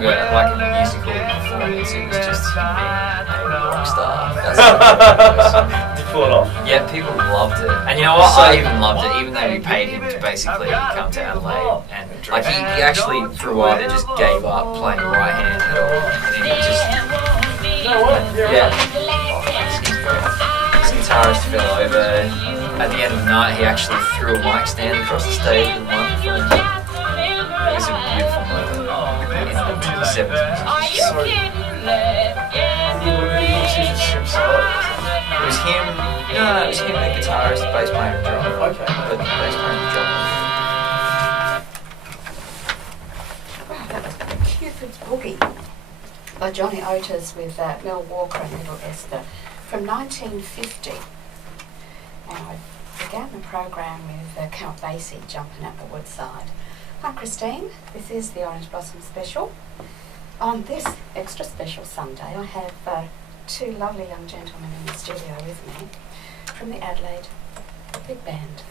longer like a musical performance, it was just me, a rock star. That's what Did you pull it off? Yeah, people loved it. And you know what? I even loved it, even though we paid him to basically come to Adelaide. And like he actually, for a while, they just gave up playing right hand at all. And then he just... Yeah. His guitarist fell over. At the end of the night, he actually threw a mic stand across the stage with a microphone. It was a beautiful moment in the 70s. It was him, no, it was him and the guitarist, the bass player and drummer. Okay. But the bass player and drummer. Wow, that was Cupid's Boogie by Johnny Otis with Mel Walker and Little Esther from 1950. And I began the program with Count Basie jumping at the woodside. Hi Christine, this is the Orange Blossom Special. On this extra special Sunday, I have two lovely young gentlemen in the studio with me from the Adelaide Big Band.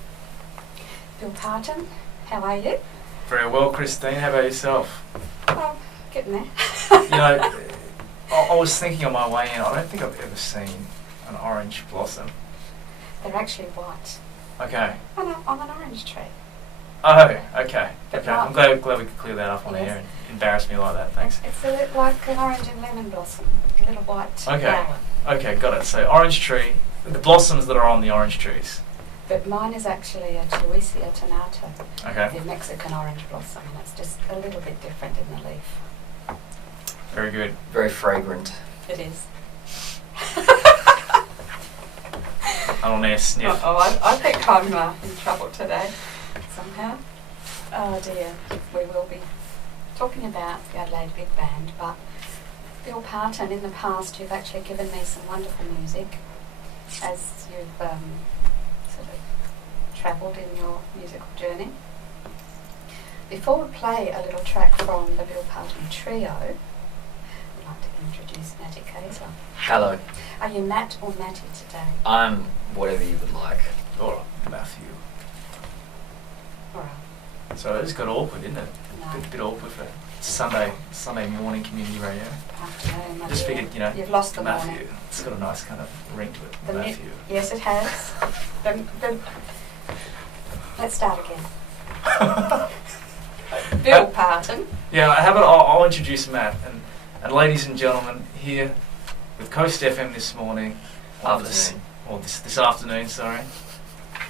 Bill Parton, how are you? Very well, Christine. How about yourself? Oh, getting there. You know, I was thinking on my way in, I don't think I've ever seen an orange blossom. They're actually white Okay. on an orange tree. Oh, okay. But Okay. not- I'm glad we could clear that up on Yes. air and embarrass me like that. Thanks. It's a little like an orange and lemon blossom, a little white Okay. flower. Okay, got it. So orange tree, the blossoms that are on the orange trees. But mine is actually a Tuisia tenata, Okay. the Mexican orange blossom, and it's just a little bit different in the leaf. Very good. Very fragrant. It is. I'm on air sniff. I think I'm in trouble today, somehow. Oh dear. We will be talking about the Adelaide Big Band, but Bill Parton, in the past you've actually given me some wonderful music as you've sort of travelled in your musical journey. Before we play a little track from the Bill Parton Trio, I'd like to introduce Matty Kaesler. Hello. Are you Matt or Matty today? I'm whatever you would like. All right, Matthew. All right. So it just got awkward, didn't it? No. Bit awkward for Sunday morning community radio. Afternoon, my Just dear. figured, you know, You've lost the Matthew. morning. It's got a nice kind of ring to it. The mi- Matthew. Yes, it has. Let's start again. Bill Parton. Yeah, how about I'll introduce Matt and ladies and gentlemen here with Coast FM this morning. This afternoon, sorry.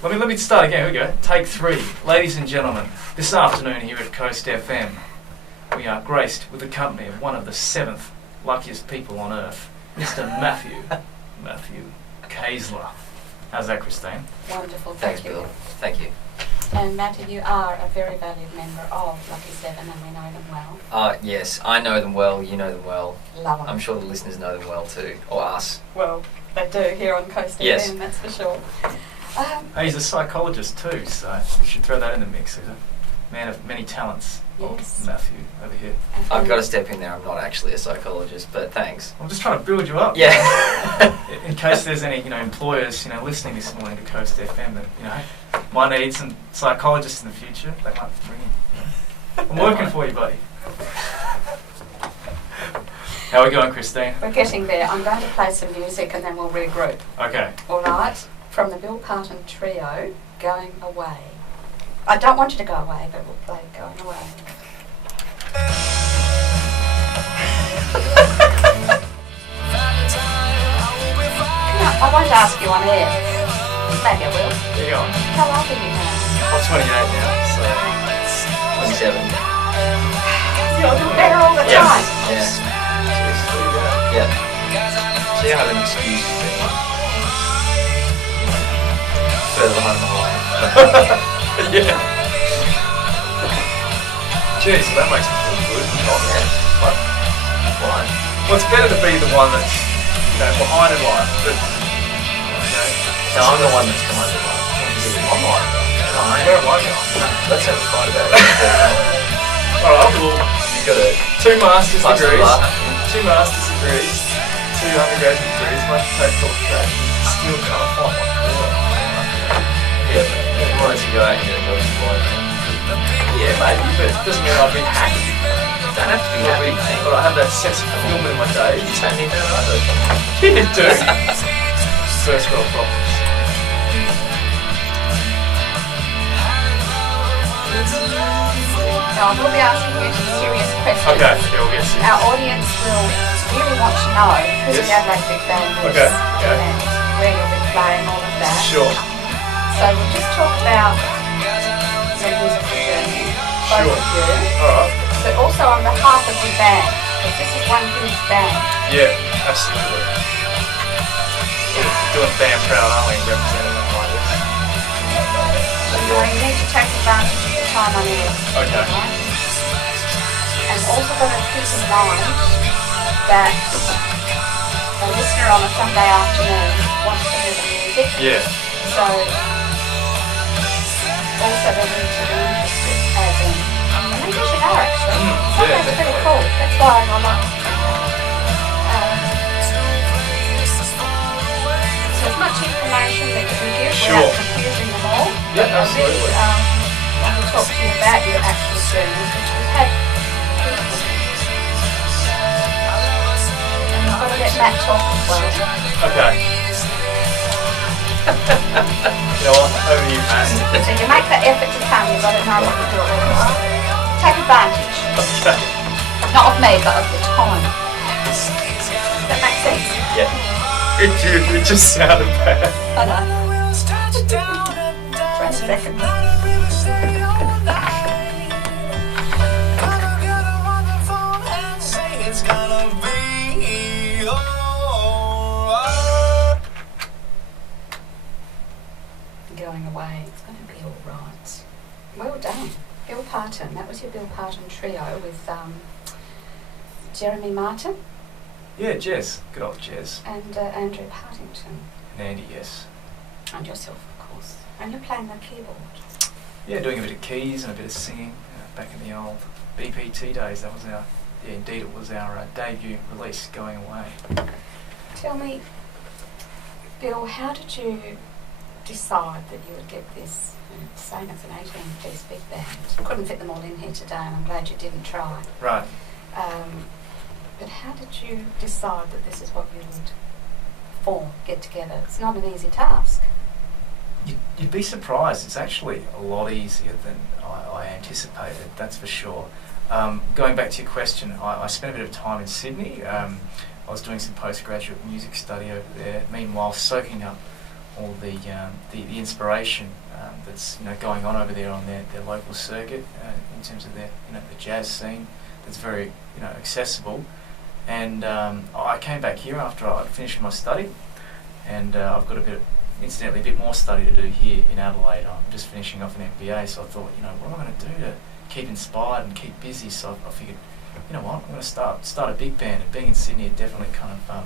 Let me start again. Here we go. Take 3. Ladies and gentlemen, this afternoon here at Coast FM, we are graced with the company of one of the 7th luckiest people on earth, Mr. Matthew Kaesler. How's that, Christine? Wonderful, Thanks, thank you. Bill. Thank you. And Matty, you are a very valued member of Lucky 7 and we know them well. Yes, I know them well, you know them well. Love them. I'm sure the listeners know them well too. Or us. Well, they do here on Coast Yes. FM, that's for sure. Hey, he's a psychologist too, so we should throw that in the mix. He's a man of many talents. Yes. Matthew over here. I've got to step in there, I'm not actually a psychologist, but thanks. I'm just trying to build you up. Yeah. In case there's any, employers, listening this morning to Coast FM that, might need some psychologists in the future, they might bring in. I'm working for you, buddy. How are we going, Christine? We're getting there. I'm going to play some music and then we'll regroup. Okay. All right? From the Bill Parton Trio, Going Away. I don't want you to go away, but we'll play Going Away. No, I won't ask you on air. Maybe I will. There you go. How old are you now? I'm 28 now, so... 27. You're better all the Yeah. time. Yeah. Yeah. So you have an excuse to be further behind my life. Yeah. Jeez, so that makes me feel good. Yeah. Why? Well, it's better to be the one that's, behind in life, but, No, I'm the one that's come under life. I'm like, where am I going? let's have a fight about it. Alright, well, You've got to 2 master's Pass the degrees, bar. 2 master's degrees, 2 undergraduate degrees, my take qualifications, still can't find one. Yeah, why don't you go out and get a girl's boyfriend? Yeah, maybe, but it doesn't mean I've been happy. Don't don't have to be happy, mate. But I have that sense of fulfillment in my day. You don't need that either. You do. First world problems. Now, we'll be asking you some serious questions. Okay, yeah, we'll get serious. Our audience will really want to know who the Yes. Adelaide Big Band is Okay. and where you'll be playing, all of that. Sure. So we'll just talk about your musical journey, both Sure. of you, Alright. but also on behalf of your band, because this is one huge band. Yeah, absolutely. Doing band proud, aren't we? Representing them like this. So you need to take advantage of the time on air. Okay. Right? And also got to keep in mind that a listener on a Sunday afternoon wants to hear the music. Yeah. So also they need to be interested as in, and they usually are actually. So yeah, that's pretty definitely. cool. That's why I like so as much information that you can give Sure. without confusing them all. Yeah, I really absolutely. want to talk to you about your actual journeys, which we've had. And I've got to let Matt talk as well. Okay. You know what? Over to you, Matt. So you make that effort to come, you've got to know what you're doing. Take advantage. Okay. Not of me, but of the time. Does that make sense? Yeah. It just sounded bad. I know. For a second. Going away, it's going to be all right. Well done. Bill Parton, that was your Bill Parton trio with Jeremy Martin Yeah, Jez. Good old Jez. and Andrew Partington. And Andy, yes. And yourself, of course. And you're playing the keyboard. Yeah, doing a bit of keys and a bit of singing back in the old BPT days. That was our, yeah, indeed it was our debut release, Going Away. Tell me, Bill, how did you decide that you would get this, saying it's an 18-piece big band? Couldn't fit them all in here today, and I'm glad you didn't try. Right. But how did you decide that this is what you would form, get together? It's not an easy task. You'd be surprised. It's actually a lot easier than I anticipated, that's for sure. Going back to your question, I spent a bit of time in Sydney. I was doing some postgraduate music study over there, meanwhile soaking up all the inspiration that's going on over there on their local circuit in terms of their the jazz scene that's very accessible. And I came back here after I'd finished my study, and I've got incidentally a bit more study to do here in Adelaide. I'm just finishing off an MBA, so I thought, what am I going to do to keep inspired and keep busy? So I figured, I'm going to start a big band. And being in Sydney, it definitely kind of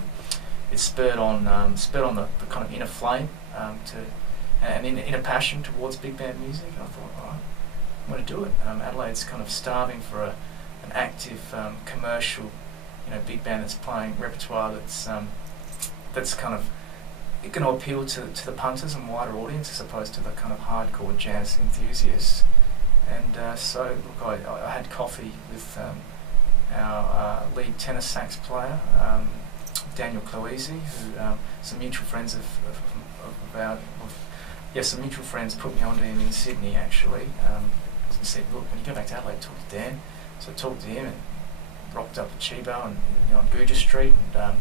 it spurred on the kind of inner flame and inner passion towards big band music. And I thought, all right, I'm going to do it. Adelaide's kind of starving for an active commercial, big band that's playing repertoire that's kind of going to appeal to the punters and wider audience as opposed to the kind of hardcore jazz enthusiasts. And so, look, I had coffee with our lead tenor sax player, Daniel Cloese, who some mutual friends some mutual friends put me onto him in Sydney actually. He said, look, when you go back to Adelaide, talk to Dan. So I talked to him and rocked up at Chibo and on Booger Street, and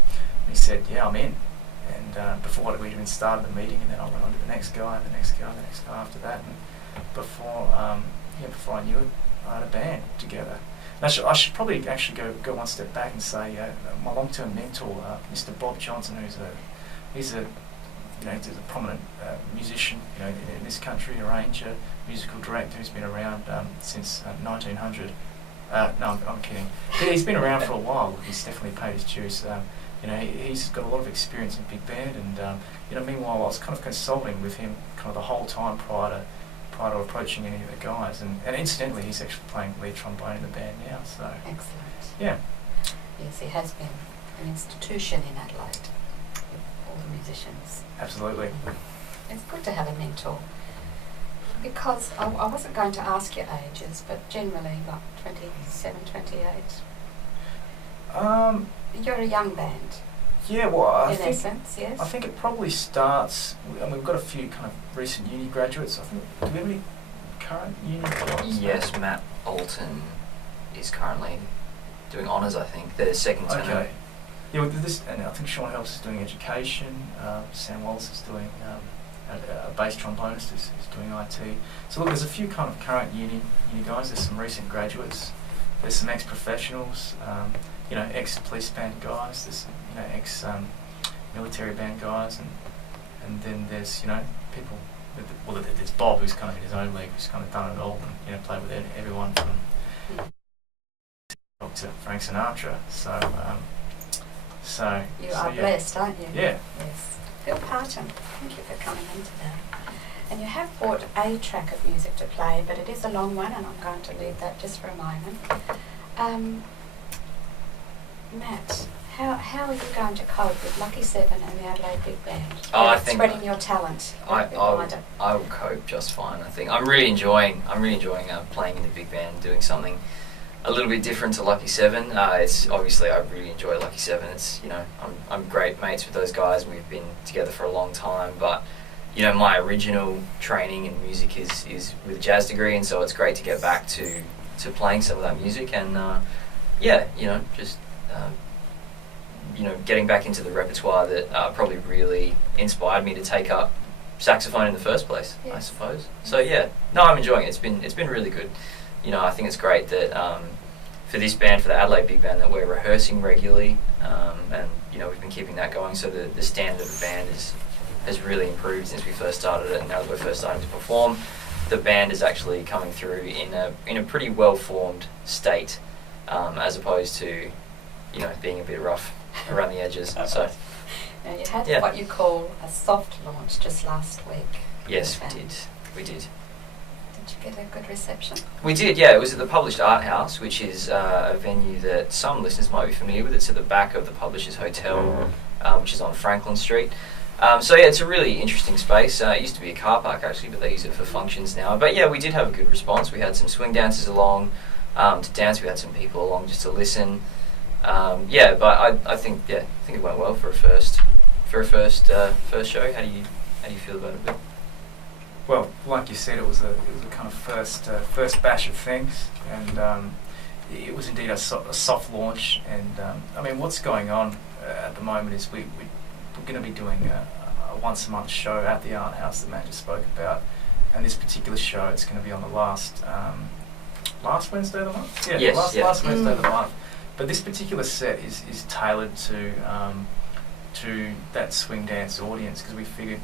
he said, yeah, I'm in. And before we'd even started the meeting, and then I went on to the next guy after that, and before I knew it, I had a band together. And I should probably actually go one step back and say my long-term mentor, Mr. Bob Johnson, he's a prominent musician, in this country, arranger, musical director who's been around since 1900. No, I'm kidding. He's been around for a while. He's definitely paid his dues. He's got a lot of experience in big band, and meanwhile I was kind of consulting with him kind of the whole time prior to approaching any of the guys, and incidentally he's actually playing lead trombone in the band now. So Excellent. yeah. Yes, he has been an institution in Adelaide with all the musicians. Absolutely. It's good to have a mentor. Because I wasn't going to ask your ages, but generally about 27, 28. You're a young band, Yeah, well, in essence, yes? I think it probably starts. I mean, we've got a few kind of recent uni graduates. I think. Do we have any current uni graduates? Yes, Matt Alton is currently doing honours, I think. The second term. Okay. Yeah, well, and I think Sean Helps is doing education. Sam Wallace is doing a bass trombonist is doing IT. So look, there's a few kind of current uni guys. There's some recent graduates. There's some ex-professionals. You know, ex-police band guys. There's military band guys, and then there's people. Well, there's Bob, who's kind of in his own league, who's kind of done it all, and played with everyone from to Frank Sinatra. So You are blessed, aren't you? Yeah. Yes. Bill Parton, thank you for coming in today. And you have brought a track of music to play, but it is a long one, and I'm going to leave that just for a moment. Matt, how are you going to cope with Lucky Seven and the Adelaide Big Band? I think spreading your talent. I will cope just fine. I think I'm really enjoying playing in the big band, doing something a little bit different to Lucky Seven. It's obviously I really enjoy Lucky Seven. It's I'm great mates with those guys. We've been together for a long time, but my original training in music is with a jazz degree, and so it's great to get back to playing some of that music and just getting back into the repertoire that probably really inspired me to take up saxophone in the first place, yes. I suppose. So I'm enjoying it. It's been really good. I think it's great that for this band, for the Adelaide Big Band, that we're rehearsing regularly, and we've been keeping that going. So the standard of the band has really improved since we first started it, and now that we're first starting to perform, the band is actually coming through in a pretty well formed state, as opposed to being a bit rough around the edges. So now you had what you call a soft launch just last week. Yes, we did. Did you get a good reception? We did, yeah. It was at the Published Art House, which is a venue that some listeners might be familiar with. It's at the back of the Publishers Hotel, which is on Franklin Street. It's a really interesting space. It used to be a car park actually, but they use it for functions now. But we did have a good response. We had some swing dancers along to dance. We had some people along just to listen. But I think it went well for a first show. How do you feel about it, Bill? Well, like you said, it was a kind of first batch of things, and it was indeed a soft launch. And what's going on at the moment is we're going to be doing a once a month show at the Art House that Matt just spoke about, and this particular show, it's going to be on the last Wednesday of the month. Yeah, yes, last Wednesday of the month. But this particular set is tailored to that swing dance audience, because we figured,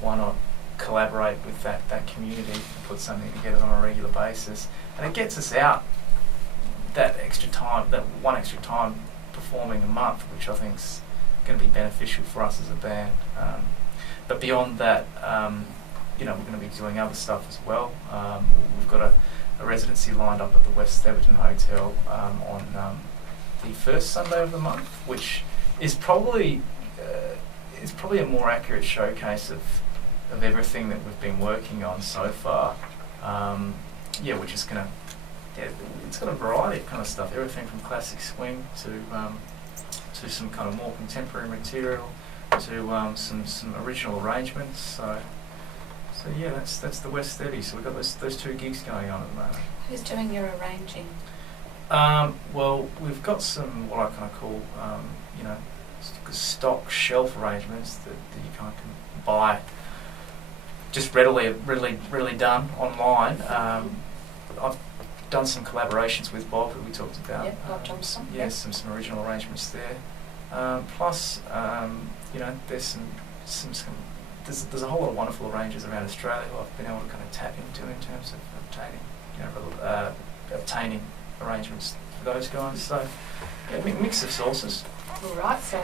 why not collaborate with that community and put something together on a regular basis, and it gets us out that one extra time performing a month, which I think's going to be beneficial for us as a band. But beyond that, we're going to be doing other stuff as well. We've got a residency lined up at the West Theberton Hotel on the first Sunday of the month, which is probably a more accurate showcase of everything that we've been working on so far. We're just gonna it's got a variety of kind of stuff, everything from classic swing to some kind of more contemporary material to some original arrangements. So that's the West 30. So we've got those two gigs going on at the moment. Who's doing your arranging? Well, we've got some what I kind of call stock shelf arrangements that you kind of can buy just readily done online. I've done some collaborations with Bob that we talked about. Yep, Bob Johnson. Yes, some original arrangements there. Plus, there's a whole lot of wonderful arrangers around Australia who I've been able to kind of tap into in terms of obtaining arrangements for those guys. So, mix of sources. All right. So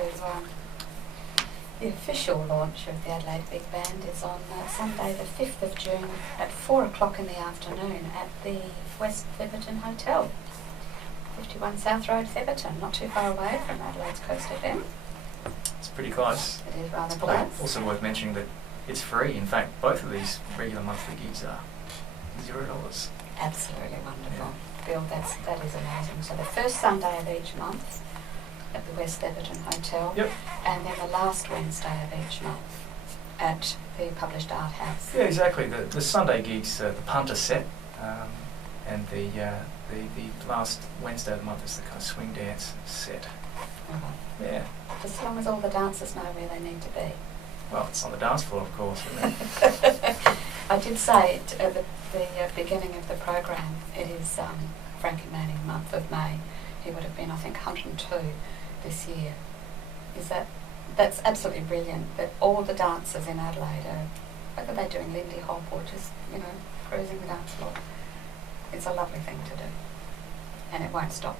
the official launch of the Adelaide Big Band is on Sunday, the 5th of June at 4 o'clock in the afternoon at the West Theberton Hotel, 51 South Road, Theberton, not too far away from Adelaide's Coast FM. It's pretty close. It is rather close. Also worth mentioning that it's free. In fact, both of these regular monthly gigs are $0. Absolutely wonderful. Yeah. Bill, that is amazing. So the first Sunday of each month at the West Everton Hotel, Yep. and then the last Wednesday of each month at the Published Art House. Yeah, exactly. The Sunday gigs, the punter set, and the last Wednesday of the month is the kind of swing dance set. Yeah. As long as all the dancers know where they need to be. Well, it's on the dance floor, of course, isn't it? I did say it at the beginning of the program, it is Frankie Manning month of May. He would have been, I think, 102 this year. That's absolutely brilliant that all the dancers in Adelaide are, whether they're doing Lindy Hop or just, cruising the dance floor. It's a lovely thing to do. And it won't stop.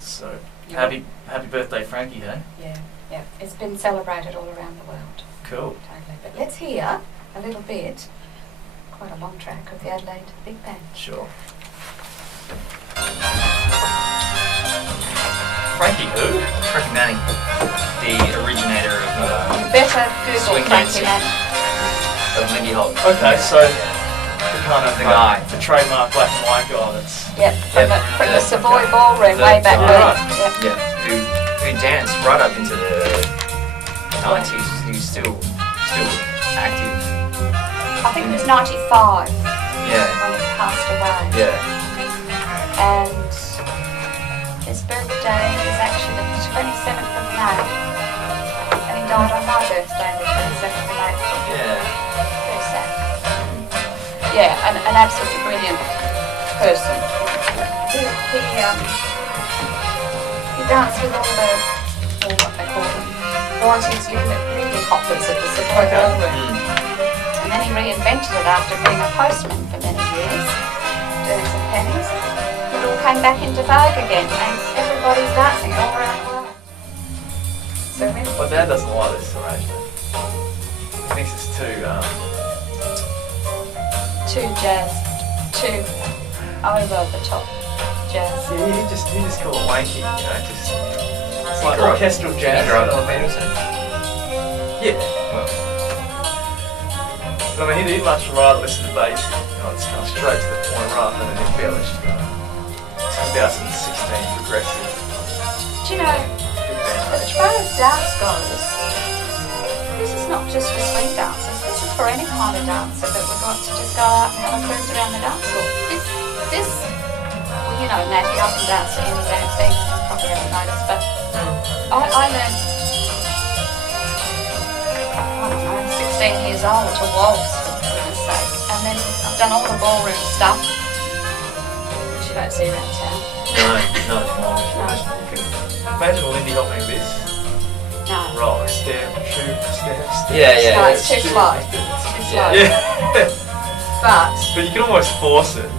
So, happy birthday, Frankie, eh? Yeah. It's been celebrated all around the world. Cool. Totally. But let's hear a little bit, quite a long track, of the Adelaide Big Band. Sure. Frankie who? Frankie Manning, the originator of You better Google swing Frankie dancing. Manning. Lindy Hop. Okay, so the kind of The guy. the trademark black and white guy that's... Yep, from the Savoy Ballroom the- way back Right. then. Yep. Yeah, who danced right up into the 90s. He was still active. I think it was 95 Yeah, when he passed away. yeah. And his birthday is actually the 27th of May. And he died on my birthday, the 27th of April. Yeah. Very sad. Yeah, an absolutely brilliant person. He danced with all what they call them, royalties, Lindy Hoppers at the Savoy Ballroom. And then he reinvented it after being a postman for many years, doing some pennies. It all came back into vogue again, and everybody's dancing all around the world. So really, My dad doesn't like this arrangement. He thinks it's too jazz, too over the top jazz. Yeah, he just call it wanky, it's like Grew up- orchestral jazz. He grew up on Peterson. Yeah, well. But I mean, he'd much rather listen to bass, it's kind of straight to the point rather than an embellished 2016 progressive Do you know, big band. as far as dance goes, this is not just for swing dancers, this is for any kind of dancer that would want to just go out and have a cruise around the dance floor. This Natty, I can dance to any damn thing, you probably haven't noticed, but I learned, I don't know, 16 years old to waltz, for goodness sake, and then I've done all the ballroom stuff, which you don't see around town. No. Imagine Lindy hopping this. No. Rock, step, troop, step. Yeah. No, it's too slow. It's too slow. Yeah. But You can almost force it.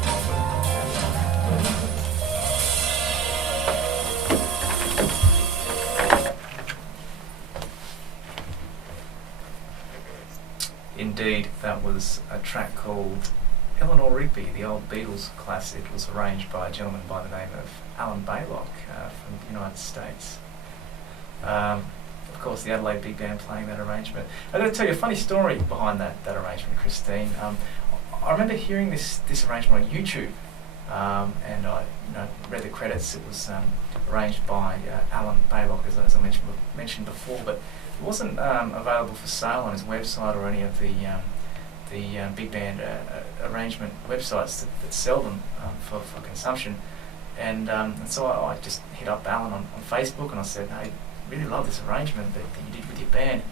Indeed, that was a track called Eleanor Rigby, the old Beatles classic. It was arranged by a gentleman by the name of Alan Baylock from the United States. Of course, the Adelaide Big Band playing that arrangement. I'm going to tell you a funny story behind that arrangement, Christine. I remember hearing this arrangement on YouTube, and I read the credits. It was arranged by Alan Baylock, as I mentioned before, but it wasn't available for sale on his website or any of the big band arrangement websites that sell them for consumption. And so I just hit up Alan on Facebook and I said, hey, really love this arrangement that you did with your band.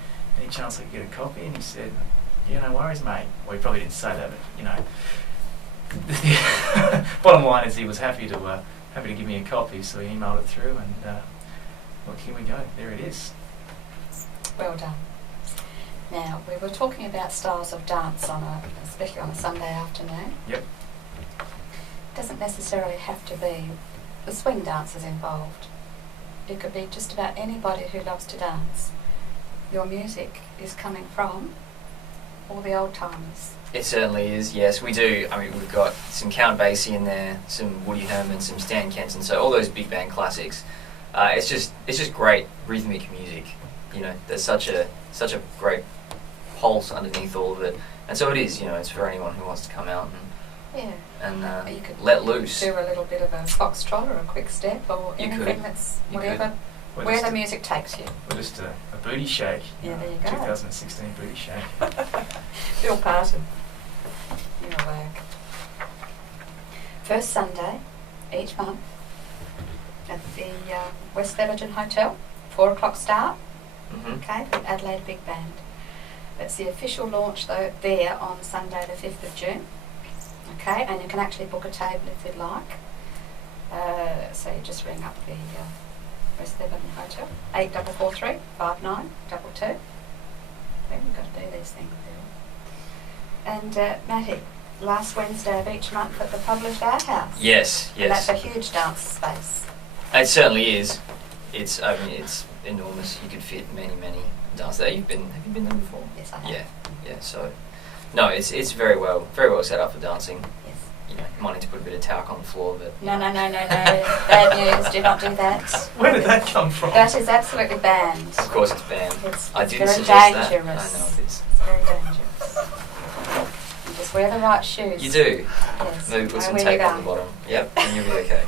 Any chance I could get a copy? And he said, yeah, no worries, mate. Well, he probably didn't say that, but the bottom line is he was happy to give me a copy, so he emailed it through, and well, here we go. There it is. well done. Now, we were talking about styles of dance especially on a Sunday afternoon. Yep. It doesn't necessarily have to be the swing dancers involved. It could be just about anybody who loves to dance. Your music is coming from all the old timers. It certainly is, yes. We do. I mean, we've got some Count Basie in there, some Woody Herman, some Stan Kenton, so all those big band classics. It's just great rhythmic music. There's such a great pulse underneath all of it. And so it is, it's for anyone who wants to come out and Yeah. and You could let loose. do a little bit of a foxtrot or a quick step or You anything could. that's You whatever, We're where just the a- music takes you. We're just a booty shake. Yeah, there you go. 2016 booty shake. Bill Parton. You're a wag. First Sunday each month at the West Everton Hotel, 4 o'clock start. Hmm. Okay, the Adelaide Big Band. That's the official launch though there on Sunday the 5th of June. Okay, and you can actually book a table if you'd like. So you just ring up the West Everton Hotel, 8443 5922. Then we've got to do these things, Bill. And Matty, last Wednesday of each month at the Published Art House. Yes, And yes. that's a huge dance space. It certainly is. It's enormous. You could fit many dancers there. Have you been there before? Yes, I have. Yeah. So, no, it's very well set up for dancing. Yes. You know, you might need to put a bit of talc on the floor, but No. Bad news. Do not do that. Where did that come from? That is absolutely banned. of course it's banned. It's I didn't very suggest dangerous. that. I know it is. It's very dangerous. You just wear the right shoes. You do. Yes. Maybe put some Where tape you on the going? bottom. Yep, and you'll be okay.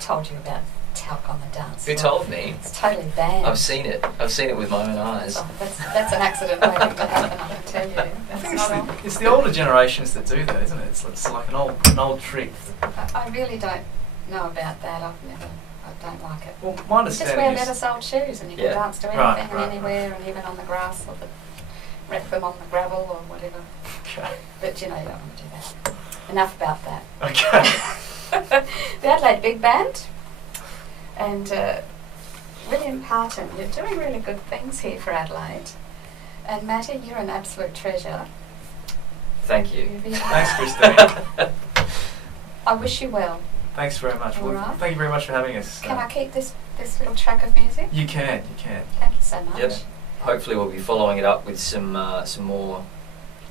Told you about talc on the dance Who floor. told me? It's totally banned. I've seen it. I've seen it with my own eyes. Oh, that's an accident waiting to happen, I can tell you. I That's think not all. it's the older generations that do that, isn't it? It's like an old trick. I really don't know about that. I don't like it. Well, my Just wear understanding leather is soled shoes and you can Yeah. dance to Right, anything right, and anywhere and even on the grass or wrap them on the gravel or whatever. okay. But you know, you don't want to do that. Enough about that. Okay. The Adelaide Big Band and William Parton, you're doing really good things here for Adelaide. And Matty, you're an absolute treasure. Thank you. You really Thanks, are. Christine. I wish you well. Thanks very much. All Well, right. thank you very much for having us. Can I keep this little track of music? You can. Thank you so much. Yep. Hopefully we'll be following it up with some more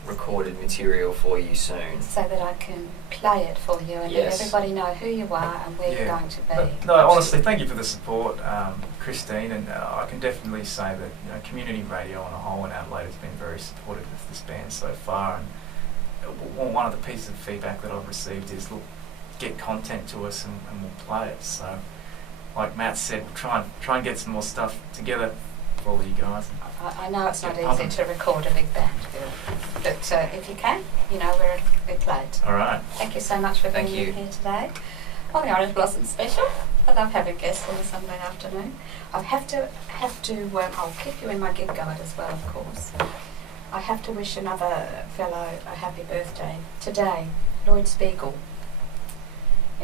recorded material for you soon. So that I can play it for you and Yes. let everybody know who you are and where you're Yeah. going to be. No, honestly, thank you for the support, Christine, and I can definitely say that community radio on a whole in Adelaide has been very supportive of this band so far. And one of the pieces of feedback that I've received is, look, get content to us and we'll play it. So, like Matt said, we'll try and get some more stuff together for all you guys. I know it's not Yeah, easy to record a big band, Bill, but if you can, where it'll be played. All right. Thank you so much for being Thank you. here today on the Orange Blossom Special. I love having guests on a Sunday afternoon. I have to. I'll keep you in my gig guide as well, of course. I have to wish another fellow a happy birthday today. Lloyd Spiegel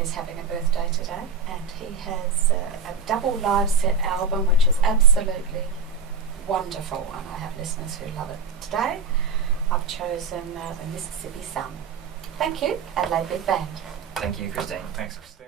is having a birthday today, and he has a double live set album which is absolutely wonderful, and I have listeners who love it. Today I've chosen the Mississippi Sun. Thank you, Adelaide Big Band. Thank you, Christine. Thanks, Christine.